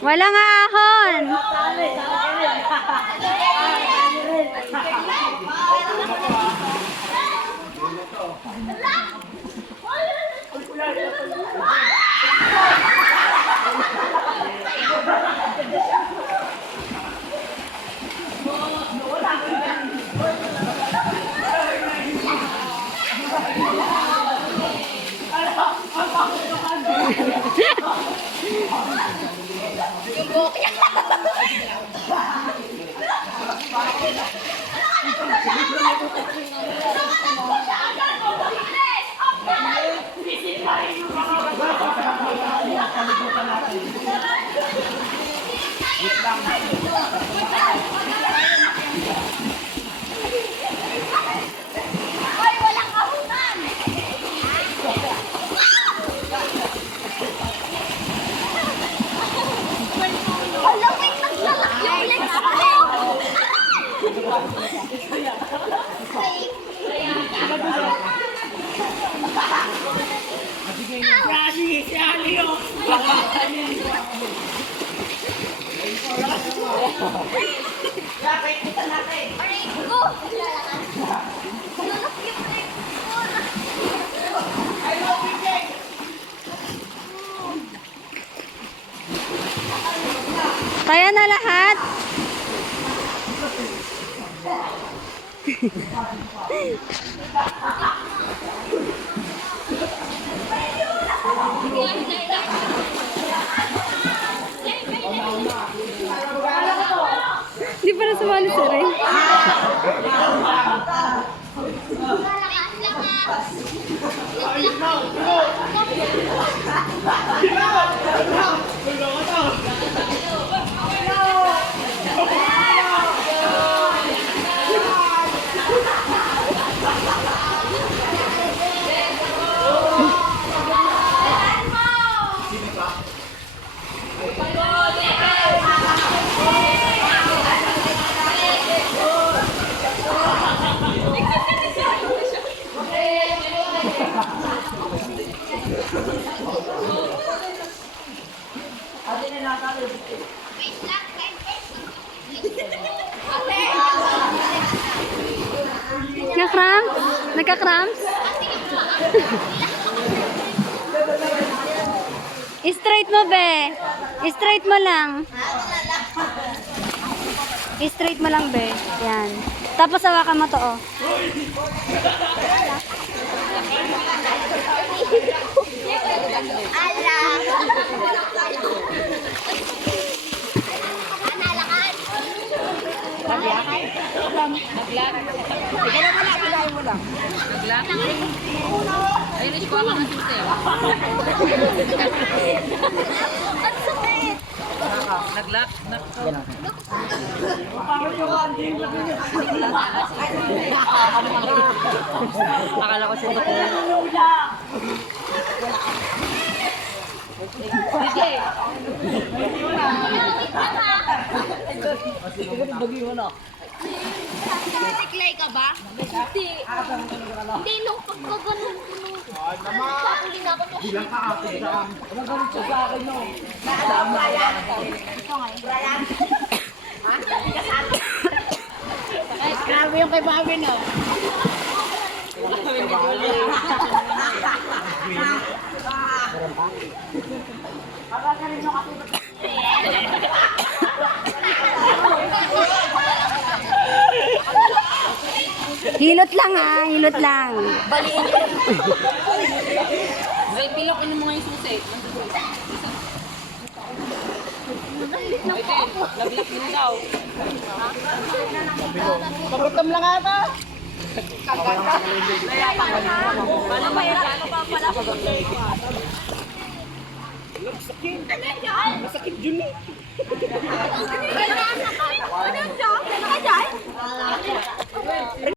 Walang ahon. Kaya na lahat. Di pa na sumali si Ray. Nagka-cramps? Nagka-cramps? Straight mo, be. Straight mo lang. Straight mo lang, be. Yan. Tapos hawakan mo to, oh. Ayun, ko ako ng system. Nag-lock. Akala ko siya ito. Natiklay ka ba? Hindi. Hindi, nung pagkaganon ko nung... Hindi na ako nung... Bilang ka akin dyan. Anong ganun siya sa akin no? Ito nga eh. Grabe yung kay Bobby no? Hilot lang, ha? Hilot lang. Baliin ko. Ay, pilok mo mga yung susi. Lablak mo daw. Pagutom lang ata. Paano ba yan? Paano ba pala? Masakit dyan eh. Ano dyan? Ano dyan?